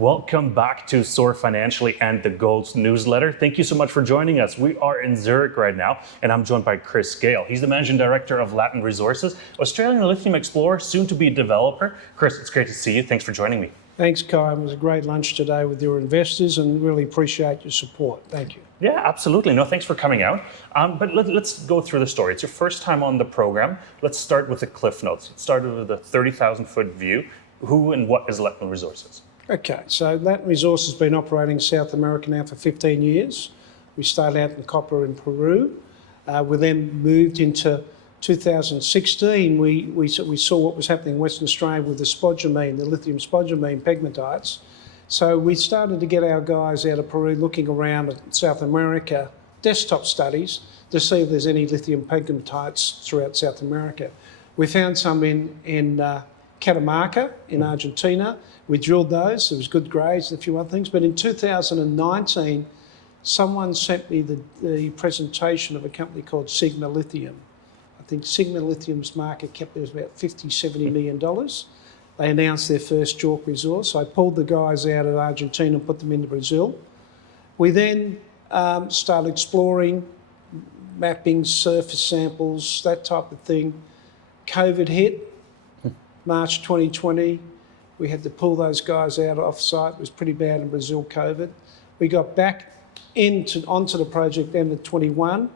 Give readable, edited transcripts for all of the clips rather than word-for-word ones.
Welcome back to Soar Financially and the Gold newsletter. Thank you so much for joining us. We are in Zurich right now, and I'm joined by Chris Gale. He's the Managing Director of Latin Resources, Australian lithium explorer, soon to be developer. Chris, it's great to see you. Thanks for joining me. Thanks, Kai. It was a great lunch today with your investors and really appreciate your support. Thank you. Yeah, absolutely. No, thanks for coming out. But let's go through the story. It's your first time on the program. Let's start with the cliff notes. It started with a 30,000-foot view. Who and what is Latin Resources? Okay, so Latin Resources has been operating in South America now for 15 years. We started out in copper in Peru. We then moved into 2016. We saw what was happening in Western Australia with the spodumene, the lithium spodumene pegmatites. So we started to get our guys out of Peru looking around at South America, desktop studies, to see if there's any lithium pegmatites throughout South America. We found some in Catamarca in Argentina. We drilled those. There was good grades and a few other things. But in 2019, someone sent me the presentation of a company called Sigma Lithium. I think Sigma Lithium's market cap was about $50–70 million. They announced their first JORC resource. I pulled the guys out of Argentina and put them into Brazil. We then started exploring, mapping surface samples, that type of thing. COVID hit, March 2020. We had to pull those guys out off-site. It was pretty bad in Brazil, COVID. We got back onto the project end of 21,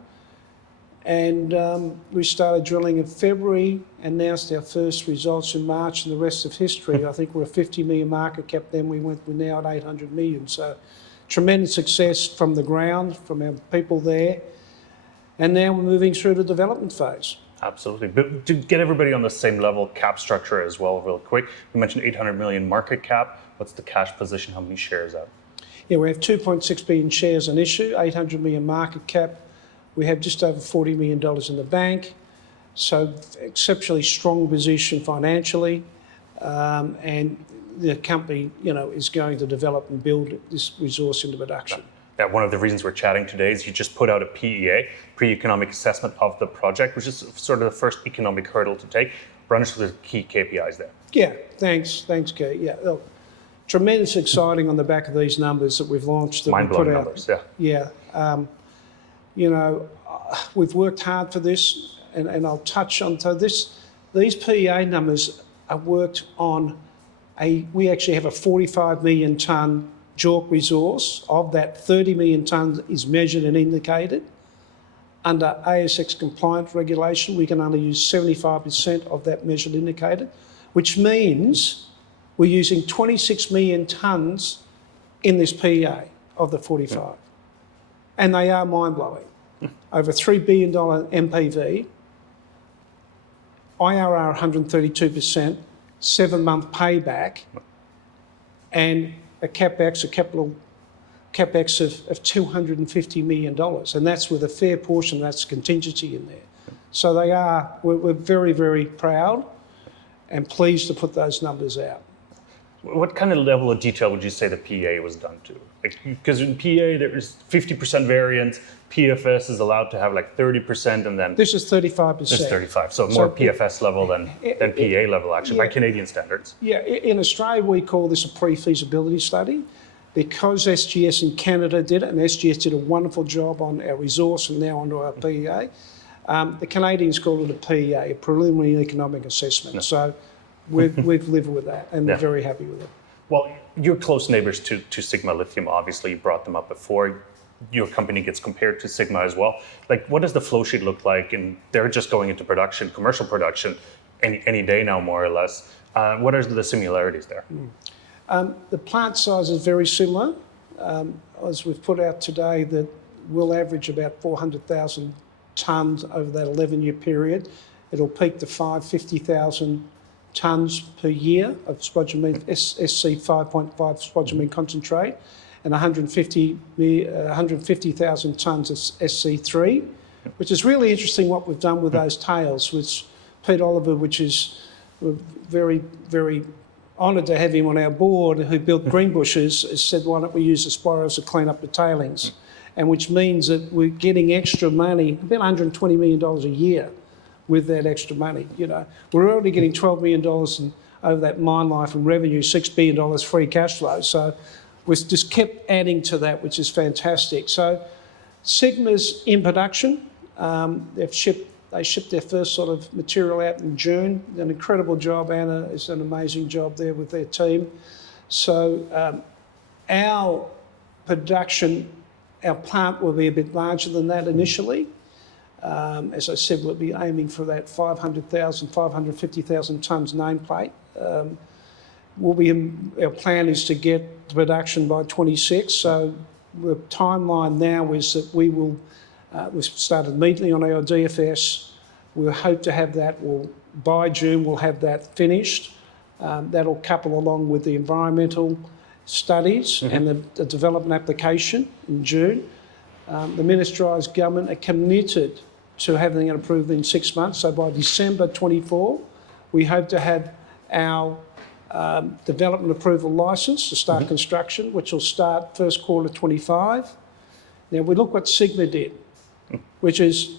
and we started drilling in February, announced our first results in March, and the rest of history. I think we're a 50 million market cap then. We're now at 800 million. So tremendous success from the ground, from our people there. And now we're moving through the development phase. Absolutely. But to get everybody on the same level, cap structure as well, real quick. You mentioned 800 million market cap. What's the cash position? How many shares out? Yeah, we have 2.6 billion shares on issue, 800 million market cap. We have just over $40 million in the bank. So exceptionally strong position financially. And the company, is going to develop and build this resource into production. Yeah, one of the reasons we're chatting today is you just put out a PEA, pre-economic assessment of the project, which is sort of the first economic hurdle to take. Run us through the key KPIs there. Yeah, thanks, Kate. Yeah, look, tremendous exciting on the back of these numbers that we've launched. Mind-blowing numbers, yeah. Yeah, we've worked hard for this, and I'll touch on this. These PEA numbers are worked on we actually have a 45 million tonne JORC resource. Of that, 30 million tonnes is measured and indicated. Under ASX compliant regulation, we can only use 75% of that measured and indicated, which means we're using 26 million tonnes in this PEA of the 45. And they are mind-blowing. Over $3 billion MPV, IRR 132%, 7-month payback, and a capex of $250 million, and that's with a fair portion of that's contingency in there. So we're very, very proud and pleased to put those numbers out. What kind of level of detail would you say the PEA was done to? Because in PEA there is 50% variance, PFS is allowed to have like 30%, and then this is 35%. This is 35, so more PFS level than PEA level actually, by Canadian standards. Yeah, in Australia we call this a pre-feasibility study. Because SGS in Canada did it, and SGS did a wonderful job on our resource and now onto our PEA, the Canadians call it a PEA, a preliminary economic assessment. So we've lived with that, and we're very happy with it. Well, you're close neighbours to Sigma Lithium, obviously. You brought them up before. Your company gets compared to Sigma as well. Like, what does the flow sheet look like? And they're just going into production, commercial production, any day now, more or less. What are the similarities there? The plant size is very similar. As we've put out today, that we'll average about 400,000 tonnes over that 11-year period. It'll peak to 550,000 tonnes per year of spodumene, SC 5.5 spodumene concentrate, and 150,000 tonnes of SC3, which is really interesting what we've done with those tails, which Pete Oliver, which is very, very honoured to have him on our board, who built Greenbushes, has said, why don't we use the spiros to clean up the tailings? And which means that we're getting extra money, about $120 million a year with that extra money. We're already getting $12 million over that mine life and revenue, $6 billion free cash flow. So we've just kept adding to that, which is fantastic. So Sigma's in production. They shipped their first sort of material out in June. An incredible job. Anna has done an amazing job there with their team. So our production, our plant will be a bit larger than that initially. As I said, we'll be aiming for that 500,000, 550,000 tonnes nameplate. Our plan is to get the production by 26. So the timeline now is that we've started immediately on our DFS. We hope to have that, by June we'll have that finished. That'll couple along with the environmental studies and the development application in June. The Ministrised government are committed to having it approved in 6 months. So by December 24, we hope to have our development approval licence to start construction, which will start first quarter 25. Now we look what Sigma did, which is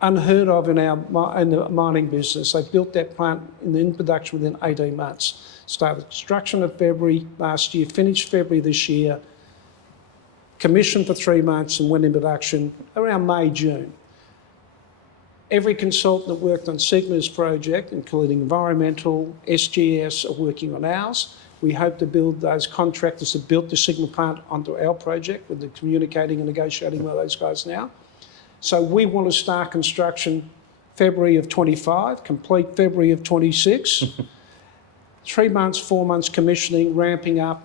unheard of in the mining business. They built that plant in production within 18 months. Started construction in February last year, finished February this year, commissioned for 3 months and went in production around May, June. Every consultant that worked on Sigma's project, including environmental, SGS, are working on ours. We hope to build those contractors that built the Sigma plant onto our project. We're communicating and negotiating with those guys now. So we want to start construction February of 25, complete February of 26. 3 months, 4 months commissioning, ramping up,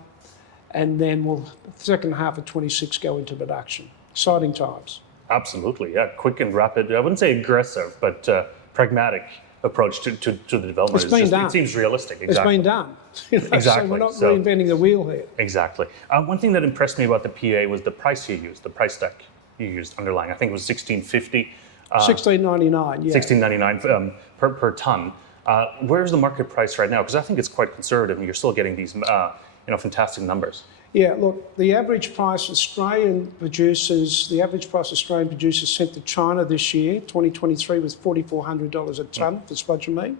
and then we'll, second half of 26, go into production. Exciting times. Absolutely, yeah. Quick and rapid. I wouldn't say aggressive, but pragmatic approach to the development. It's been done. It seems realistic. Exactly. It's been done. Exactly. So we're not reinventing the wheel here. Exactly. One thing that impressed me about the PA was the price you used, the price deck you used underlying. I think it was $16.50. $16.99, yeah. $16.99 per ton. Where's the market price right now? Because I think it's quite conservative, and you're still getting these fantastic numbers. Yeah, look, the average price Australian producers sent to China this year, 2023, was $4,400 a tonne for spodumene.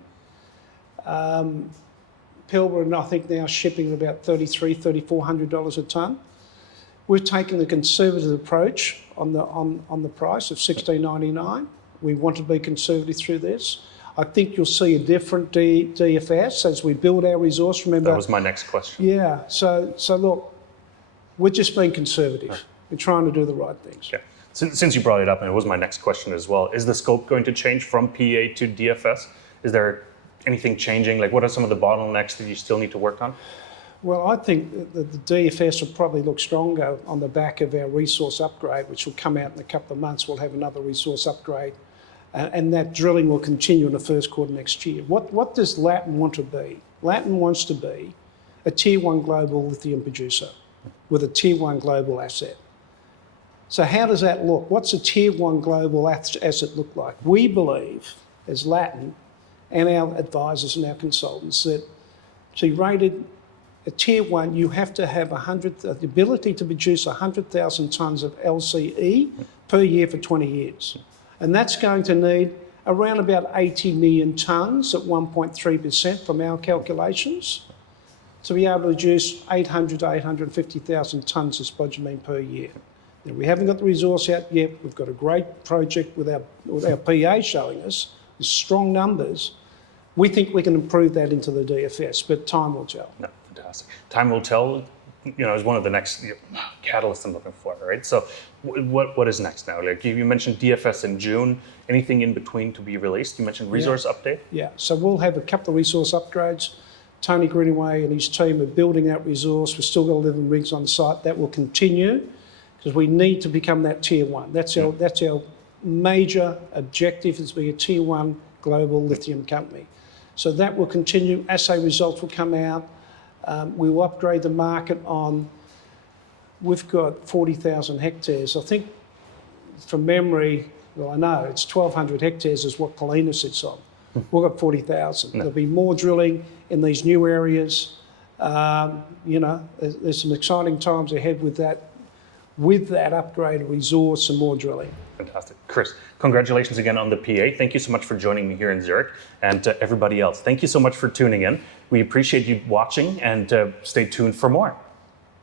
Pilbara, I think, now shipping about $3,400 a tonne. We've taken the conservative approach on the price of $16.99. We want to be conservative through this. I think you'll see a different DFS as we build our resource. Remember, that was my next question. Yeah. So look, we're just being conservative. Right. We're trying to do the right things. Yeah. Since you brought it up, and it was my next question as well, is the scope going to change from PA to DFS? Is there anything changing? Like, what are some of the bottlenecks that you still need to work on? Well, I think that the DFS will probably look stronger on the back of our resource upgrade, which will come out in a couple of months. We'll have another resource upgrade, and that drilling will continue in the first quarter next year. What does Latin want to be? Latin wants to be a Tier 1 global lithium producer with a Tier 1 global asset. So how does that look? What's a Tier 1 global asset look like? We believe, as Latin and our advisors and our consultants, that to be rated a Tier 1, you have to have the ability to produce 100,000 tonnes of LCE per year for 20 years. And that's going to need around about 80 million tonnes at 1.3% from our calculations to be able to produce 800 to 850,000 tonnes of spodumene per year. Now, we haven't got the resource out yet. We've got a great project with our PA showing us strong numbers. We think we can improve that into the DFS, but time will tell. No, fantastic. Time will tell, is one of the next catalysts I'm looking for, right? So what is next now? Like you mentioned DFS in June. Anything in between to be released? You mentioned resource update? Yeah, so we'll have a couple of resource upgrades. Tony Greenaway and his team are building that resource. We've still got 11 rigs on site. That will continue because we need to become that Tier 1. That's our major objective, is to be a Tier 1 global lithium company. So that will continue. Assay results will come out. We will upgrade the market on, we've got 40,000 hectares. I think from memory, well, I know it's 1,200 hectares is what Colina sits on. We've got 40,000. No. There'll be more drilling in these new areas. There's some exciting times ahead with that upgraded resource and more drilling. Fantastic. Chris, congratulations again on the PA. Thank you so much for joining me here in Zurich, and everybody else. Thank you so much for tuning in. We appreciate you watching, and stay tuned for more.